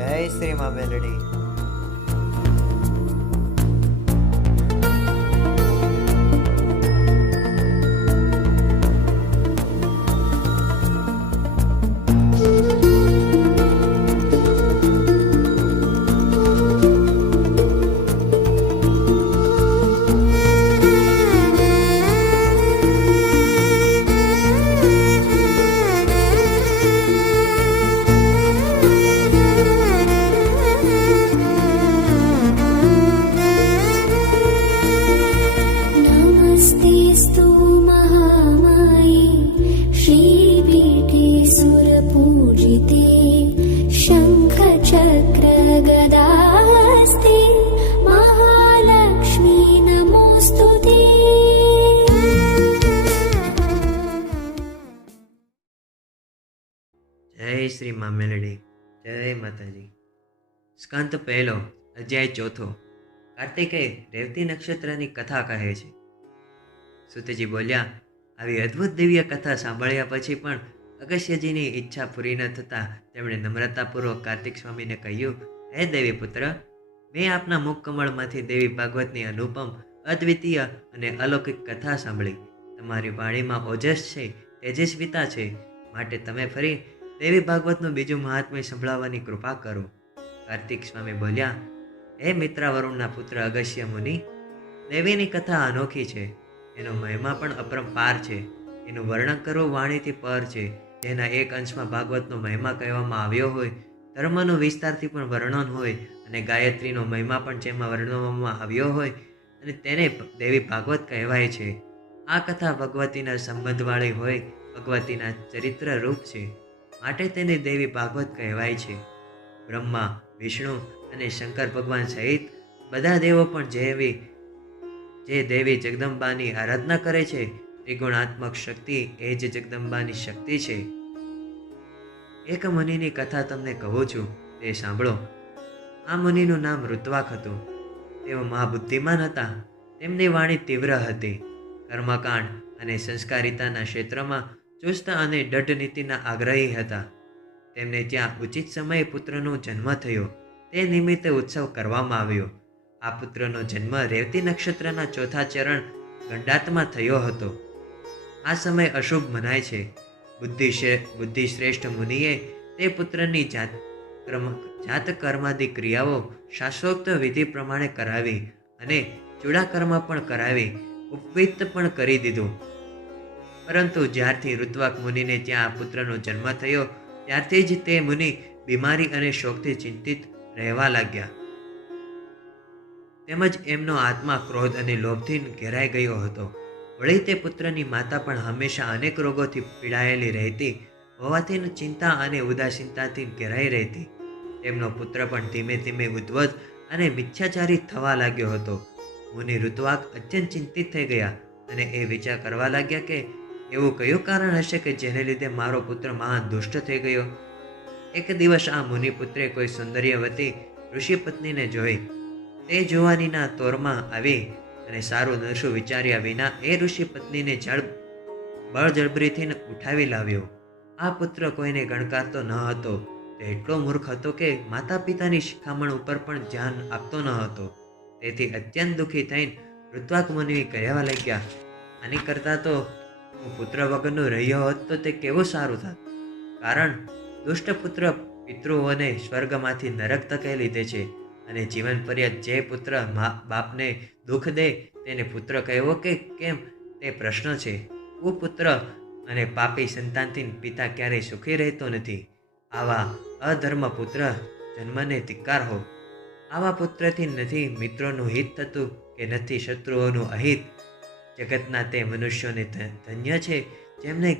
જય શ્રી મા મેલડી. नमस्तेऽस्तु महामाये श्रीपीठे सुरपूजिते शङ्खचक्रगदास्ते महालक्ष्मी नमोऽस्तु ते। જય શ્રી મા મેલડી. જય માતાજી. સ્કંદ પહેલો, અધ્યાય ચોથો. કાર્તિકે રેવતી નક્ષત્રની કથા કહે છે. સુતજી બોલ્યા, આવી અદ્ભુત દિવ્ય કથા સાંભળ્યા પછી પણ અગસ્યજીની ઈચ્છા પૂરી ન થતાં તેમણે નમ્રતાપૂર્વક કાર્તિક સ્વામીને કહ્યું, હે દેવી પુત્ર, મેં આપના મુખ કમળમાંથી દેવી ભાગવતની અનુપમ, અદ્વિતીય અને અલૌકિક કથા સાંભળી. તમારી વાણીમાં ઓજસ છે, તેજસ્વીતા છે, માટે તમે ફરી દેવી ભાગવતનું બીજું મહાત્મ્ય સંભળાવવાની કૃપા કરો. કાર્તિક સ્વામી બોલ્યા, હે મિત્રા વરુણના પુત્ર અગસ્ય મુનિ, દેવીની કથા અનોખી છે. એનો મહિમા પણ અપરંપાર છે. એનું વર્ણન કરવું વાણીથી પર છે. જેના એક અંશમાં ભાગવતનો મહિમા કહેવામાં આવ્યો હોય, ધર્મનું વિસ્તારથી પણ વર્ણન હોય, અને ગાયત્રીનો મહિમા પણ જેમાં વર્ણવવામાં આવ્યો હોય, અને તેને દેવી ભાગવત કહેવાય છે. આ કથા ભગવતીના સંબંધવાળી હોય, ભગવતીના ચરિત્ર રૂપ છે, માટે તેને દેવી ભાગવત કહેવાય છે. બ્રહ્મા, વિષ્ણુ અને શંકર ભગવાન સહિત બધા દેવો પણ જે દેવી જગદંબાની આરાધના કરે છે, ત્રિગુણાત્મક શક્તિ એ જ જગદંબાની શક્તિ છે. એક મુનિની કથા તમને કહું છું, તે સાંભળો. આ મુનિનું નામ ઋત્વાક હતું. તેઓ મહાબુદ્ધિમાન હતા. તેમની વાણી તીવ્ર હતી. કર્મકાંડ અને સંસ્કારિતાના ક્ષેત્રમાં ચુસ્ત અને દઢ નીતિના આગ્રહી હતા. તેમને ત્યાં ઉચિત સમયે પુત્રનો જન્મ થયો. તે નિમિત્તે ઉત્સવ કરવામાં આવ્યો. આ પુત્રનો જન્મ રેવતી નક્ષત્રના ચોથા ચરણ ગંડાતમાં થયો હતો. આ સમય અશુભ મનાય છે. બુદ્ધિશ્રેષ્ઠ મુનિએ તે પુત્રની જાત કર્માદિ ક્રિયાઓ શાસ્ત્રોક્ત વિધિ પ્રમાણે કરાવી અને ચૂડાકર્મ પણ કરાવી, ઉપવિત્ત પણ કરી દીધું. પરંતુ જ્યારથી ઋત્વાક મુનિને ત્યાં આ પુત્રનો જન્મ થયો, ત્યારથી જ તે મુનિ બીમારી અને શોકથી ચિંતિત રહેવા લાગ્યા. તેમજ એમનો આત્મા ક્રોધ અને લોભથી ઘેરાઈ ગયો હતો. વળી તે પુત્રની માતા પણ હંમેશા અનેક રોગોથી પીડાયેલી રહેતી હોવાથી ચિંતા અને ઉદાસીનતાથી ઘેરાઈ રહેતી. તેમનો પુત્ર પણ ધીમે ધીમે ઉદ્ધત અને મિથ્યાચારી થવા લાગ્યો હતો. મુનિ ઋત્વાક અત્યંત ચિંતિત થઈ ગયા અને એ વિચાર કરવા લાગ્યા કે એવું કયું કારણ હશે કે જેને લીધે મારો પુત્ર મહાન દુષ્ટ થઈ ગયો. એક દિવસ આ મુનિપુત્રે કોઈ સૌંદર્યવતી ઋષિ પત્નીને જોઈ. તે જુવાનીના તોરમાં આવી અને સારું નરસું વિચાર્યા વિના એ ઋષિ પત્નીને બળજબરીથી ઉઠાવી લાવ્યો. આ પુત્ર કોઈને ગણકારતો ન હતો. તે એટલો મૂર્ખ હતો કે માતા પિતાની શિખામણ ઉપર પણ ધ્યાન આપતો ન હતો. તેથી અત્યંત દુઃખી થઈને ઋત્વાક મુનિ કહેવા લાગ્યા, આની કરતાં તો હું પુત્ર વગરનો રહ્યો હોત તો તે કેવું સારું થાત. કારણ દુષ્ટ પુત્ર પિતૃઓને સ્વર્ગમાંથી નરક તકે લીધે છે, અને જીવન પર્યંત જે પુત્ર બાપને દુઃખ દે તેને પુત્ર કહેવો કે કેમ તે પ્રશ્ન છે. કુપુત્ર અને પાપી સંતાનથી પિતા ક્યારેય સુખી રહેતો નથી. આવા અધર્મ પુત્ર જન્મને ધિક્કાર હો. આવા પુત્રથી નથી મિત્રોનું હિત થતું કે નથી શત્રુઓનું અહિત. જગતના તે મનુષ્યોને ધન્ય છે જેમને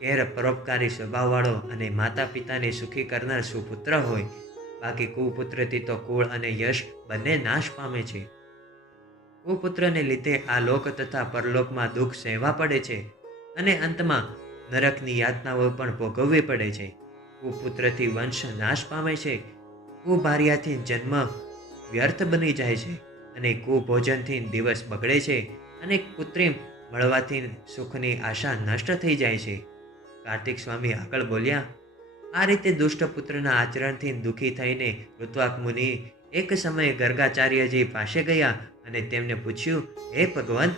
ઘેર પરોપકારી સ્વભાવવાળો અને માતા પિતાને સુખી કરનાર સુપુત્ર હોય. બાકી કુપુત્રથી તો કુળ અને યશ બંને નાશ પામે છે. કુપુત્રને લીધે આ લોક તથા પરલોકમાં દુઃખ સહેવા પડે છે અને અંતમાં નરકની યાતનાઓ પણ ભોગવવી પડે છે. કુપુત્રથી વંશ નાશ પામે છે. કુભાર્યાથી જન્મ વ્યર્થ બની જાય છે અને કુભોજનથી દિવસ બગડે છે અને કૃત્રિમ મળવાથી સુખની આશા નષ્ટ થઈ જાય છે. કાર્તિક સ્વામી આગળ બોલ્યા, આ રીતે દુષ્ટ પુત્રના આચરણથી દુઃખી થઈને ઋત્વાક મુનિ એક સમયે ગર્ગાચાર્યજી પાસે ગયા અને તેમને પૂછ્યું, હે ભગવાન,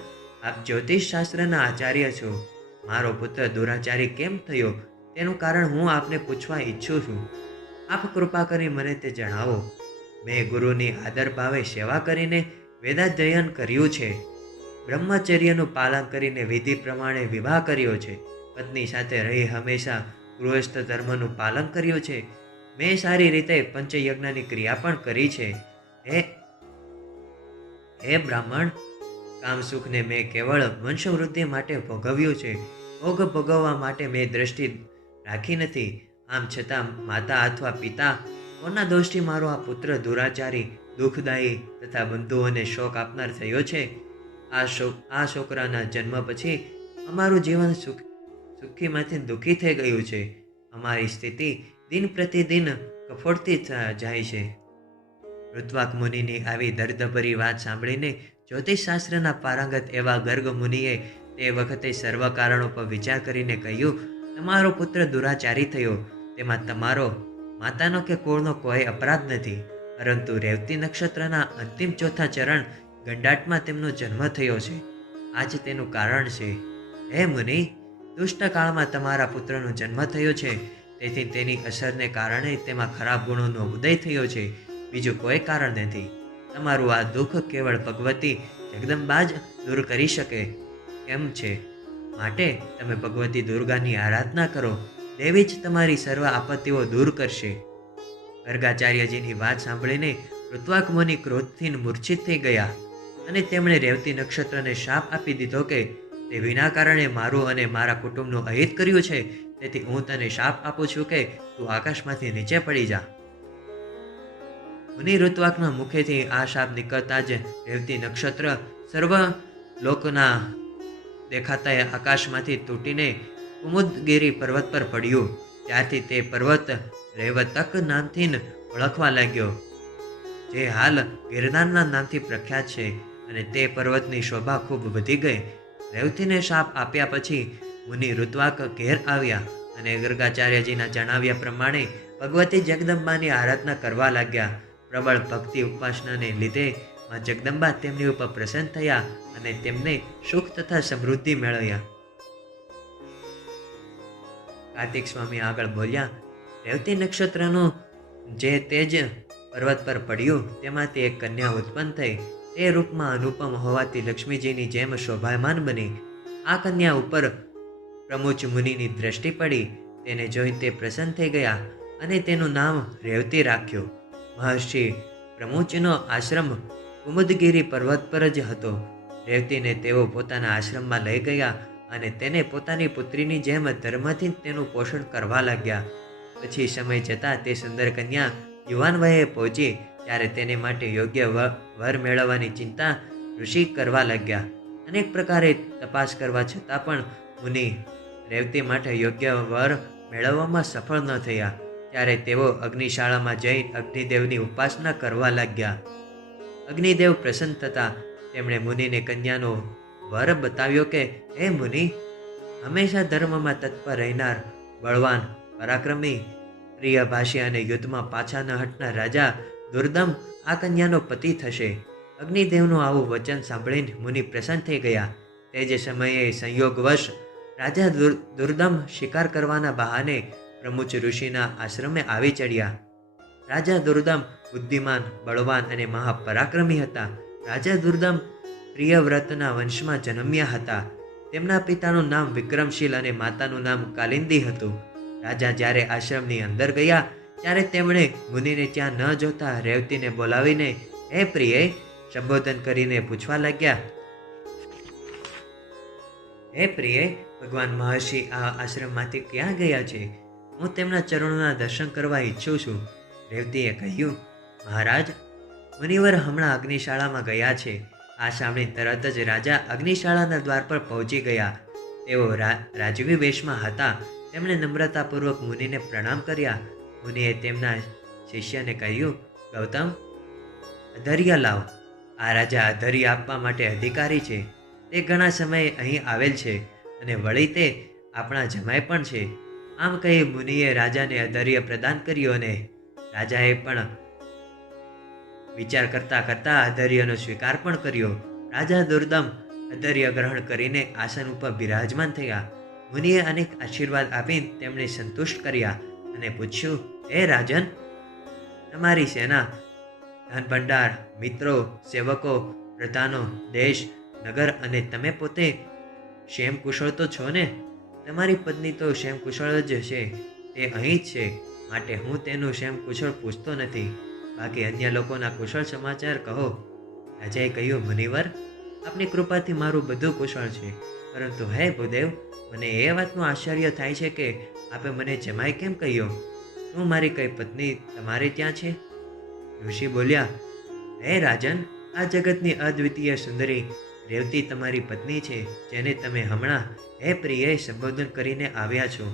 આપ જ્યોતિષ શાસ્ત્રના આચાર્ય છો. મારો પુત્ર દુરાચારી કેમ થયો તેનું કારણ હું આપને પૂછવા ઈચ્છું છું. આપ કૃપા કરી મને તે જણાવો. મેં ગુરુની આદર ભાવે સેવા કરીને વેદાધ્યયન કર્યું છે. બ્રહ્મચર્યનું પાલન કરીને વિધિ પ્રમાણે વિવાહ કર્યો છે. પત્ની સાથે રહી હંમેશા ગૃહસ્થ ધર્મનું પાલન કર્યું છે. મેં સારી રીતે પંચયજ્ઞની ક્રિયા પણ કરી છે. હે બ્રાહ્મણ, કામ સુખને મેં કેવળ વંશવૃદ્ધિ માટે ભોગવ્યું છે. ભોગ ભોગવવા માટે મેં દ્રષ્ટિ રાખી નથી. આમ છતાં માતા અથવા પિતા કોના દોષથી મારો આ પુત્ર દુરાચારી, દુઃખદાયી તથા બંધુઓને શોક આપનાર થયો છે? આ છોકરાના જન્મ પછી અમારું જીવન સુખીમાંથી દુઃખી થઈ ગયું છે. અમારી સ્થિતિ દિન પ્રતિદિન કફોડતી જાય છે. ઋત્વાક મુનિની આવી દર્દભરી વાત સાંભળીને જ્યોતિષશાસ્ત્રના પારંગત એવા ગર્ગ મુનિએ તે વખતે સર્વ કારણો પર વિચાર કરીને કહ્યું, તમારો પુત્ર દુરાચારી થયો તેમાં તમારો માતાનો કે કુળનો કોઈ અપરાધ નથી, પરંતુ રેવતી નક્ષત્રના અંતિમ ચોથા ચરણ ગંડાટમાં તેમનો જન્મ થયો છે. આ જ તેનું કારણ છે. હે મુનિ, દુષ્ટકાળમાં તમારા પુત્રનો જન્મ થયો છે, તેથી તેની અસરને કારણે તેમાં ખરાબ ગુણોનો ઉદય થયો છે. બીજું કોઈ કારણ નથી. તમારું આ દુઃખ કેવળ ભગવતી જગદંબા જ દૂર કરી શકે એમ છે. માટે તમે ભગવતી દુર્ગાની આરાધના કરો. દેવી જ તમારી સર્વ આપત્તિઓ દૂર કરશે. ગર્ગાચાર્યજીની વાત સાંભળીને ઋત્વાક મુનિ ક્રોધથી મૂર્છિત થઈ ગયા અને તેમણે રેવતી નક્ષત્રને શાપ આપી દીધો કે તે વિના કારણે મારું અને મારા કુટુંબનું અહિત કર્યું છે. તેથી હું તને શાપ આપું છું કે તું આકાશમાંથી નીચે પડી જા. મુનિ ઋત્વાકના મુખેથી આ શાપ નીકળતા જ રેવતી નક્ષત્ર સર્વ લોકના દેખાતા આકાશમાંથી તૂટીને કુમુદગીરી પર્વત પર પડ્યું. ત્યારથી તે પર્વત રેવતક નામથી ઓળખવા લાગ્યો, જે હાલ ગિરનારના નામથી પ્રખ્યાત છે. અને તે પર્વતની શોભા ખૂબ વધી ગઈ. રેવતીને શાપ આપ્યા પછી મુનિ ઋત્વાક ઘેર આવ્યા અને ગર્ગાચાર્યજીના જણાવ્યા પ્રમાણે ભગવતી જગદંબાની આરાધના કરવા લાગ્યા. પ્રબળ ભક્તિ ઉપાસનાને લીધે માં જગદંબા તેમની ઉપર પ્રસન્ન થયા અને તેમને સુખ તથા સમૃદ્ધિ મેળવ્યા. કાર્તિક સ્વામી આગળ બોલ્યા, રેવતી નક્ષત્રનું જે તેજ પર્વત પર પડ્યું તેમાંથી એક કન્યા ઉત્પન્ન થઈ. તે રૂપમાં અનુપમ હોવાથી લક્ષ્મીજીની જેમ શોભાયમાન બની. આ કન્યા ઉપર પ્રમુચ મુનિની દ્રષ્ટિ પડી. તેને જોઈ તે પ્રસન્ન થઈ ગયા અને તેનું નામ રેવતી રાખ્યું. મહર્ષિ પ્રમુચનો આશ્રમ કુમુદગીરી પર્વત પર જ હતો. રેવતીને તેઓ પોતાના આશ્રમમાં લઈ ગયા અને તેને પોતાની પુત્રીની જેમ ધર્મથી તેનું પોષણ કરવા લાગ્યા. પછી સમય જતાં તે સુંદર કન્યા યુવાન વયે પહોંચી ત્યારે તેને માટે યોગ્ય વર મેળવવાની ચિંતા ઋષિ કરવા લાગ્યા. અનેક પ્રકારે તપાસ કરવા છતાં પણ મુનિ રેવતી માટે યોગ્ય વર મેળવવામાં સફળ ન થયા. ત્યારે તેઓ અગ્નિશાળામાં જઈ અગ્નિદેવની ઉપાસના કરવા લાગ્યા. અગ્નિદેવ પ્રસન્ન થતા તેમણે મુનિને કન્યાનો વર બતાવ્યો કે, હે મુનિ, હંમેશા ધર્મમાં તત્પર રહેનાર, બળવાન, પરાક્રમી, પ્રિયભાષી અને યુદ્ધમાં પાછા ન હટનાર રાજા દુર્દમ આ કન્યાનો પતિ થશે. અગ્નિદેવનું આવું વચન સાંભળીને મુનિ પ્રસન્ન થઈ ગયા. તે જ સમયે સંયોગવશ રાજા દુર્દમ શિકાર કરવાના બહાને પ્રમુચ ઋષિના આશ્રમે આવી ચડ્યા. રાજા દુર્દમ બુદ્ધિમાન, બળવાન અને મહાપરાક્રમી હતા. રાજા દુર્દમ પ્રિયવ્રતના વંશમાં જન્મ્યા હતા. તેમના પિતાનું નામ વિક્રમશીલ અને માતાનું નામ કાલિંદી હતું. રાજા જ્યારે આશ્રમની અંદર ગયા ત્યારે તેમણે મુનિને ત્યાં ન જોતા રેવતીને બોલાવીને હે પ્રિય સંબોધન કરીને પૂછવા લાગ્યા, હે પ્રિય, ભગવાન મહર્ષિ આ આશ્રમમાંથી ક્યાં ગયા છે? હું તેમના ચરણોના દર્શન કરવા ઈચ્છું છું. રેવતીએ કહ્યું, મહારાજ, મુનિવર હમણાં અગ્નિશાળામાં ગયા છે. આ સાંભળી તરત જ રાજા અગ્નિશાળાના દ્વાર પર પહોંચી ગયા. તેઓ રાજવી વેશમાં હતા. તેમણે નમ્રતાપૂર્વક મુનિને પ્રણામ કર્યા. મુનિએ તેમના શિષ્યને કહ્યું, ગૌતમ, અધર્ય લાવ. આ રાજા અધર્ય આપવા માટે અધિકારી છે. તે ઘણા સમયે અહીં આવેલ છે અને વળી તે આપણા જમાઈ પણ છે. આમ કહી મુનિએ રાજાને અધૈર્ય પ્રદાન કર્યું અને રાજાએ પણ વિચાર કરતા કરતા અધૈર્યનો સ્વીકાર પણ કર્યો. રાજા દુર્દમ અધૈર્ય ગ્રહણ કરીને આસન ઉપર બિરાજમાન થયા. મુનિએ અનેક આશીર્વાદ આપીને તેમને સંતુષ્ટ કર્યા અને પૂછ્યું, હે રાજન, તમારી સેના, ધન ભંડાર, મિત્રો, સેવકો, પ્રધાનો, દેશ, નગર અને તમે પોતે ક્ષેમ કુશળ તો છો ને? તમારી પત્ની તો ક્ષેમ કુશળ જ છે, તે અહીં જ છે, માટે હું તેનું ક્ષેમ કુશળ પૂછતો નથી. બાકી અન્ય લોકોના કુશળ સમાચાર કહો. રાજાએ કહ્યું, મુનિવર, આપની કૃપાથી મારું બધું કુશળ છે, પરંતુ હે ભૂદેવ, મને એ વાતનું આશ્ચર્ય થાય છે કે આપે મને જમાઈ કેમ કહ્યો? શું મારી કઈ પત્ની તમારે ત્યાં છે? ઋષિ બોલ્યા, હે રાજન, આ જગતની અદ્વિતીય સુંદરી રેવતી તમારી પત્ની છે, જેને તમે હમણાં હે પ્રિયે સંબોધન કરીને આવ્યા છો.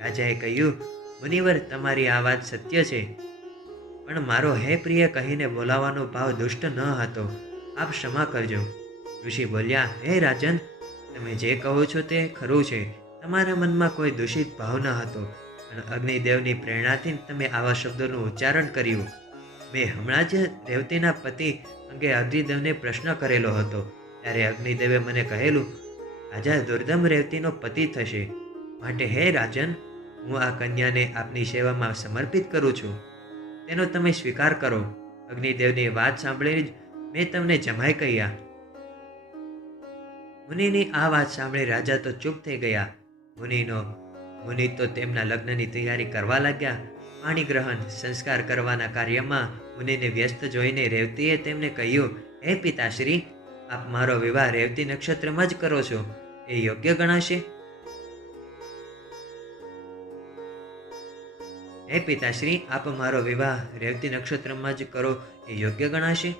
રાજાએ કહ્યું, મુનિવર, તમારી આ વાત સત્ય છે, પણ મારો હે પ્રિય કહીને બોલાવવાનો ભાવ દુષ્ટ ન હતો. આપ ક્ષમા કરજો. ઋષિ બોલ્યા, હે રાજન, તમે જે કહો છો તે ખરું છે. તમારા મનમાં કોઈ દૂષિત ભાવ ન હતો, પણ અગ્નિદેવની પ્રેરણાથી તમે આવા શબ્દોનું ઉચ્ચારણ કર્યું. મેં હમણાં જ રેવતીના પતિ અંગે અગ્નિદેવને પ્રશ્ન કરેલો હતો, ત્યારે અગ્નિદેવે મને કહેલું, રાજા દુર્દમ રેવતીનો પતિ થશે. માટે હે રાજન, હું આ કન્યાને આપની સેવામાં સમર્પિત કરું છું. તેનો તમે સ્વીકાર કરો. અગ્નિદેવની વાત સાંભળીને જ મેં તમને જમાઈ કહ્યા. મુનિની આ વાત સાંભળી રાજા તો ચૂપ થઈ ગયા. મુનિ તો તેમના લગ્નની તૈયારી કરવા લાગ્યા. પાણી ગ્રહણ, સંસ્કાર કરવાના કાર્યમાં મુનિને વ્યસ્ત જોઈને રેવતીએ તેમને કહ્યું, હે પિતાશ્રી, આપ મારો વિવાહ રેવતી નક્ષત્રમાં જ કરો છો, એ યોગ્ય ગણાશે? હે પિતાશ્રી, આપ મારો વિવાહ રેવતી નક્ષત્રમાં જ કરો એ યોગ્ય ગણાશે?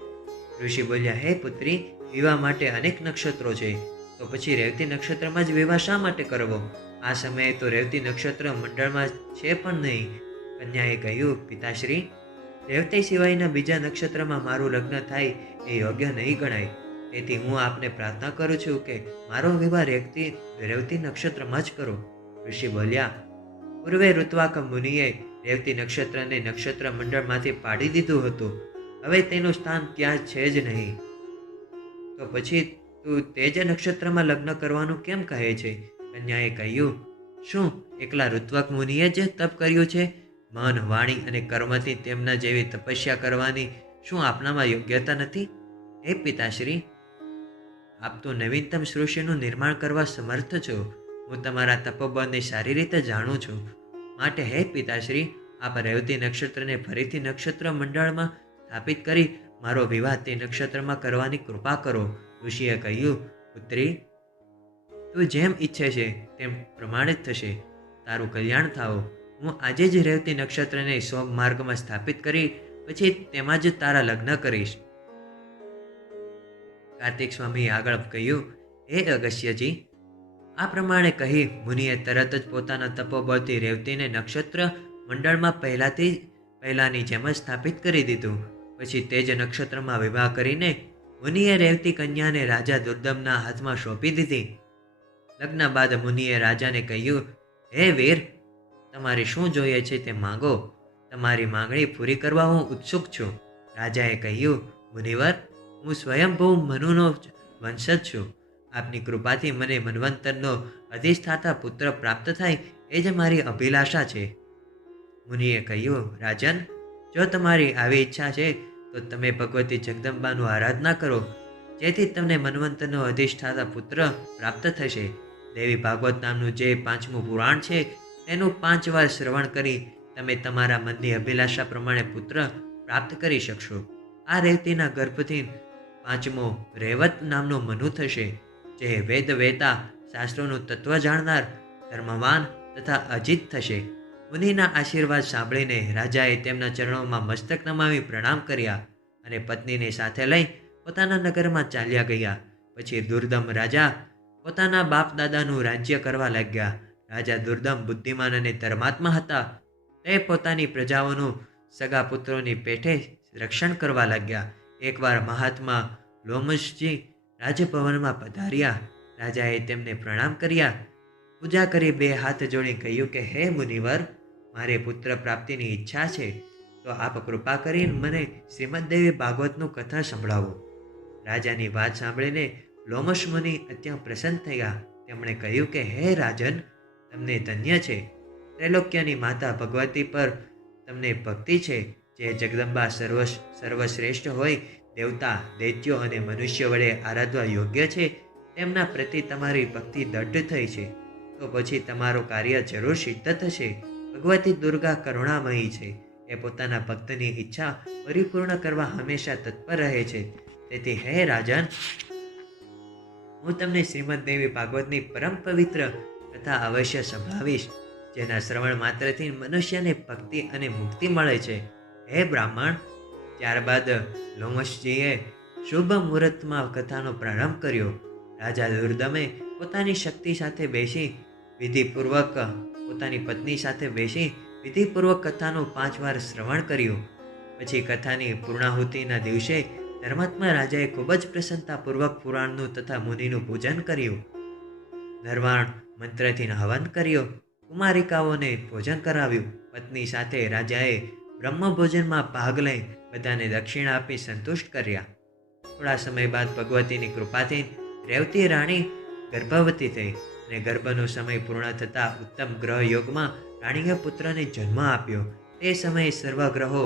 ઋષિ બોલ્યા, હે પુત્રી, વિવાહ માટે અનેક નક્ષત્રો છે, તો પછી રેવતી નક્ષત્રમાં જ વિવાહ શા માટે કરવો? આ સમયે તો રેવતી નક્ષત્ર મંડળમાં છે પણ નહીં. કન્યાએ કહ્યું, પિતાશ્રી, રેવતી સિવાયના બીજા નક્ષત્રમાં મારું લગ્ન થાય એ યોગ્ય નહીં ગણાય. તેથી હું આપને પ્રાર્થના કરું છું કે મારો વિવાહ રેવતી નક્ષત્રમાં જ કરો. ઋષિ બોલ્યા, પૂર્વે ઋત્વાક મુનિએ રેવતી નક્ષત્રને નક્ષત્ર મંડળમાંથી પાડી દીધું હતું. હવે તેનું સ્થાન ત્યાં છે જ નહીં. તો પછી તું તે જ નક્ષત્રમાં લગ્ન કરવાનું કેમ કહે છે? કન્યાએ કહ્યું, શું એકલા ઋત્વાક મુનિએ જ તપ કર્યું છે? મન, વાણી અને કર્મથી તેમના જેવી તપસ્યા કરવાની શું આપનામાં યોગ્યતા નથી? હે પિતાશ્રી, આપ તો નવીનતમ સૃષ્ટિનું નિર્માણ કરવા સમર્થ છો. હું તમારા તપોબળને સારી રીતે જાણું છું. માટે હે પિતાશ્રી, આપ રેવતી નક્ષત્રને ફરીથી નક્ષત્ર મંડળમાં સ્થાપિત કરી મારો વિવાહ તે નક્ષત્રમાં કરવાની કૃપા કરો. ઋષિએ કહ્યું, પુત્રી, તું જેમ ઈચ્છે છે તેમ પ્રમાણિત થશે. તારું કલ્યાણ થાઓ. હું આજે જ રેવતી નક્ષત્રને સોમ માર્ગમાં સ્થાપિત કરી પછી તેમાં જ તારા લગ્ન કરીશ. કાર્તિક સ્વામી આગળ કહ્યું, હે અગસ્યજી, આ પ્રમાણે કહી મુનિએ તરત જ પોતાના તપોબળથી રેવતીને નક્ષત્ર મંડળમાં પહેલાની જેમ જ સ્થાપિત કરી દીધું. પછી તે જ નક્ષત્રમાં વિવાહ કરીને મુનિએ રેવતી કન્યાને રાજા દુર્દમના હાથમાં સોંપી દીધી. લગ્ન બાદ મુનિએ રાજાને કહ્યું, હે વીર, તમારે શું જોઈએ છે તે માંગો. તમારી માંગણી પૂરી કરવા હું ઉત્સુક છું. રાજાએ કહ્યું, મુનિવર, હું સ્વયંભૂ મનુનો વંશજ છું. આપની કૃપાથી મને મન્વંતરનો અધિષ્ઠાતા પુત્ર પ્રાપ્ત થાય એ જ મારી અભિલાષા છે. મુનિએ કહ્યું, રાજન, જો તમારી આવી ઈચ્છા છે તો તમે ભગવતી જગદંબાનું આરાધના કરો, જેથી તમને મન્વંતરનો અધિષ્ઠાતા પુત્ર પ્રાપ્ત થશે. દેવી ભાગવત નામનું જે 5મું પુરાણ છે તેનું 5 વાર શ્રવણ કરી તમે તમારા મનની અભિલાષા પ્રમાણે પુત્ર પ્રાપ્ત કરી શકશો. આ રેવતીના ગર્ભથી 5મો રેવત નામનો મનુ થશે, જે વેદ વેતા શાસ્ત્રોનું તત્વ જાણનાર, ધર્મવાન તથા અજીત થશે. મુનિના આશીર્વાદ સાંભળીને રાજાએ તેમના ચરણોમાં મસ્તક નમાવી પ્રણામ કર્યા અને પત્નીને સાથે લઈ પોતાના નગરમાં ચાલ્યા ગયા. પછી દુર્દમ રાજા પોતાના બાપ દાદાનું રાજ્ય કરવા લાગ્યા. રાજા દુર્દમ બુદ્ધિમાન અને ધર્માત્મા હતા. તે પોતાની પ્રજાઓનું સગા પુત્રોની પેઠે રક્ષણ કરવા લાગ્યા. એકવાર મહાત્મા લોમશજી રાજભવનમાં પધાર્યા. રાજાએ તેમને પ્રણામ કર્યા. પૂજા કરી 2 હાથ જોડી કહ્યું કે હે મુનિવર, મારે પુત્ર પ્રાપ્તિની ઈચ્છા છે, તો આપ કૃપા કરીને મને શ્રીમદ્દેવી ભાગવતનું કથા સંભળાવો. રાજાની વાત સાંભળીને લોમશ મુનિ અત્યંત પ્રસન્ન થયા. તેમણે કહ્યું કે હે રાજન, તમને ધન્ય છે. ત્રૈલોક્યની માતા ભગવતી પર તમને ભક્તિ છે, જે જગદંબા સર્વશ્રેષ્ઠ હોય, દેવતા, દૈત્યો અને મનુષ્ય વડે આરાધવા યોગ્ય છે, તેમના પ્રતિ તમારી ભક્તિ દૃઢ થઈ છે, તો પછી તમારું કાર્ય જરૂર સિદ્ધ થશે. ભગવતી દુર્ગા કરુણામયી છે. એ પોતાના ભક્તની ઈચ્છા પરિપૂર્ણ કરવા હંમેશા તત્પર રહે છે. તેથી હે રાજન, હું તમને શ્રીમદ દેવી ભાગવતની પરમ પવિત્ર કથા અવશ્ય સંભળાવીશ, જેના શ્રવણ માત્રથી મનુષ્યને ભક્તિ અને મુક્તિ મળે છે. હે બ્રાહ્મણ. ત્યારબાદ લોમશજીએ શુભ મુહૂર્તમાં કથાનો પ્રારંભ કર્યો. રાજા દુર્દમે પોતાની શક્તિ સાથે બેસી વિધિપૂર્વક પોતાની પત્ની સાથે બેસી વિધિપૂર્વક કથાનું 5 વાર શ્રવણ કર્યું. પછી કથાની પૂર્ણાહુતિના દિવસે ધર્માત્મા રાજાએ ખૂબ જ પ્રસન્નતાપૂર્વક પુરાણનું તથા મુનિનું પૂજન કર્યું. નરવાણ મંત્રથી હવન કર્યો. કુમારિકાઓને ભોજન કરાવ્યું. પત્ની સાથે રાજાએ બ્રહ્મભોજનમાં ભાગ લઈ બધાને દક્ષિણા આપી સંતુષ્ટ કર્યા. થોડા સમય બાદ ભગવતીની કૃપાથી રેવતી રાણી ગર્ભવતી થઈ અને ગર્ભનો સમય પૂર્ણ થતાં ઉત્તમ ગ્રહ યોગમાં રાણીએ પુત્રને જન્મ આપ્યો. તે સમયે સર્વ ગ્રહો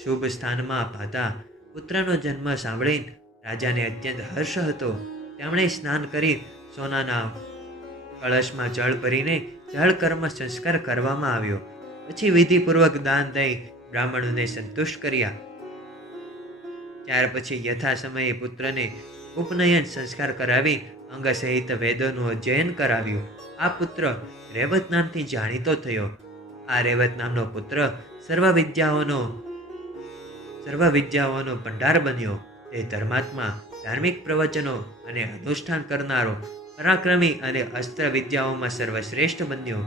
શુભ સ્થાનમાં હતા. પુત્રનો જન્મ સાંભળીને રાજાને અત્યંત હર્ષ હતો. તેમણે સ્નાન કરી સોનાના કળશમાં જળ ભરીને જળકર્મ સંસ્કાર કરવામાં આવ્યો. પછી વિધિપૂર્વક દાન દઈ બ્રાહ્મણોને સંતુષ્ટ કર્યા. ત્યાર પછી યથા સમયે પુત્રને ઉપનયન સંસ્કાર કરાવી અંગ સહિત વેદોનું અધ્યયન કરાવ્યું. આ પુત્ર રેવત નામથી જાણીતો થયો. આ રેવત નામનો પુત્ર સર્વ વિદ્યાઓનો ભંડાર બન્યો. તે ધર્માત્મા, ધાર્મિક પ્રવચનો અને અનુષ્ઠાન કરનારો, પરાક્રમી અને અસ્ત્ર વિદ્યાઓમાં સર્વશ્રેષ્ઠ બન્યો.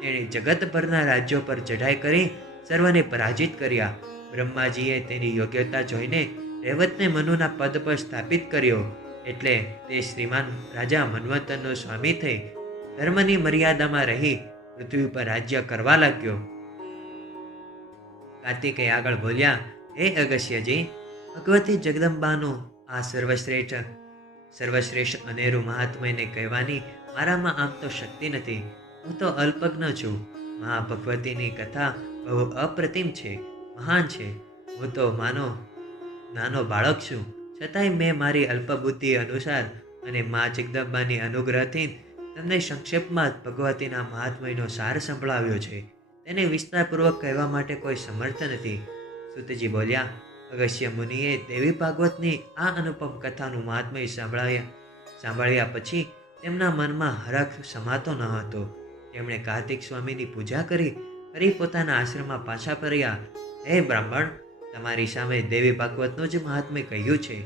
તેણે જગતભરના રાજ્યો પર ચઢાઈ કરી સર્વને પરાજિત કર્યા. બ્રહ્માજીએ તેની યોગ્યતા જોઈને રેવતને મનુના પદ પર સ્થાપિત કર્યો. એટલે તે શ્રીમાન રાજા મન્વંતરનો સ્વામી થઈ ધર્મની મર્યાદામાં રહી પૃથ્વી પર રાજ્ય કરવા લાગ્યો. કાર્તિકેય આગળ બોલ્યા, હે અગસ્યજી, ભગવતી જગદંબાનું આ સર્વશ્રેષ્ઠ અનેરું મહાત્મ્યને કહેવાની મારામાં આમ તો શક્તિ નથી. હું તો અલ્પજ્ઞ છું. મહાભગવતીની કથા બહુ અપ્રતિમ છે, મહાન છે. હું તો નાનો બાળક છું, છતાંય મેં મારી અલ્પબુદ્ધિ અનુસાર અને મા જગદંબાની અનુગ્રહથી તમને સંક્ષેપમાં ભગવતીના મહાત્મ્યનો સાર સંભળાવ્યો છે. તેને વિસ્તારપૂર્વક કહેવા માટે કોઈ સમર્થ નથી. સૂતજી બોલ્યા, અગસ્ય મુનિએ દેવી ભાગવતની આ અનુપમ કથાનું મહાત્મ્ય સાંભળ્યા પછી તેમના મનમાં હરખ સમાતો ન હતો. તેમણે કાર્તિક સ્વામીની પૂજા કરી ફરી પોતાના આશ્રમમાં પાછા ફર્યા. હે બ્રાહ્મણ, તમારી સામે દેવી ભાગવતનું જ મહાત્મ્ય કહ્યું છે.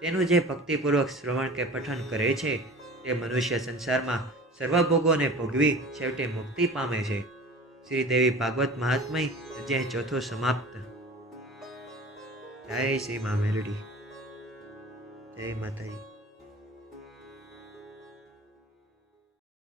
તેનું જે ભક્તિપૂર્વક શ્રવણ કે પઠન કરે છે તે મનુષ્ય સંસારમાં સર્વભોગોને ભોગવી છેવટે મુક્તિ પામે છે. શ્રી દેવી ભાગવત મહાત્મ્ય અધ્યાય 4 સમાપ્ત. જય શ્રી મા મેલડી. જય માતાજી.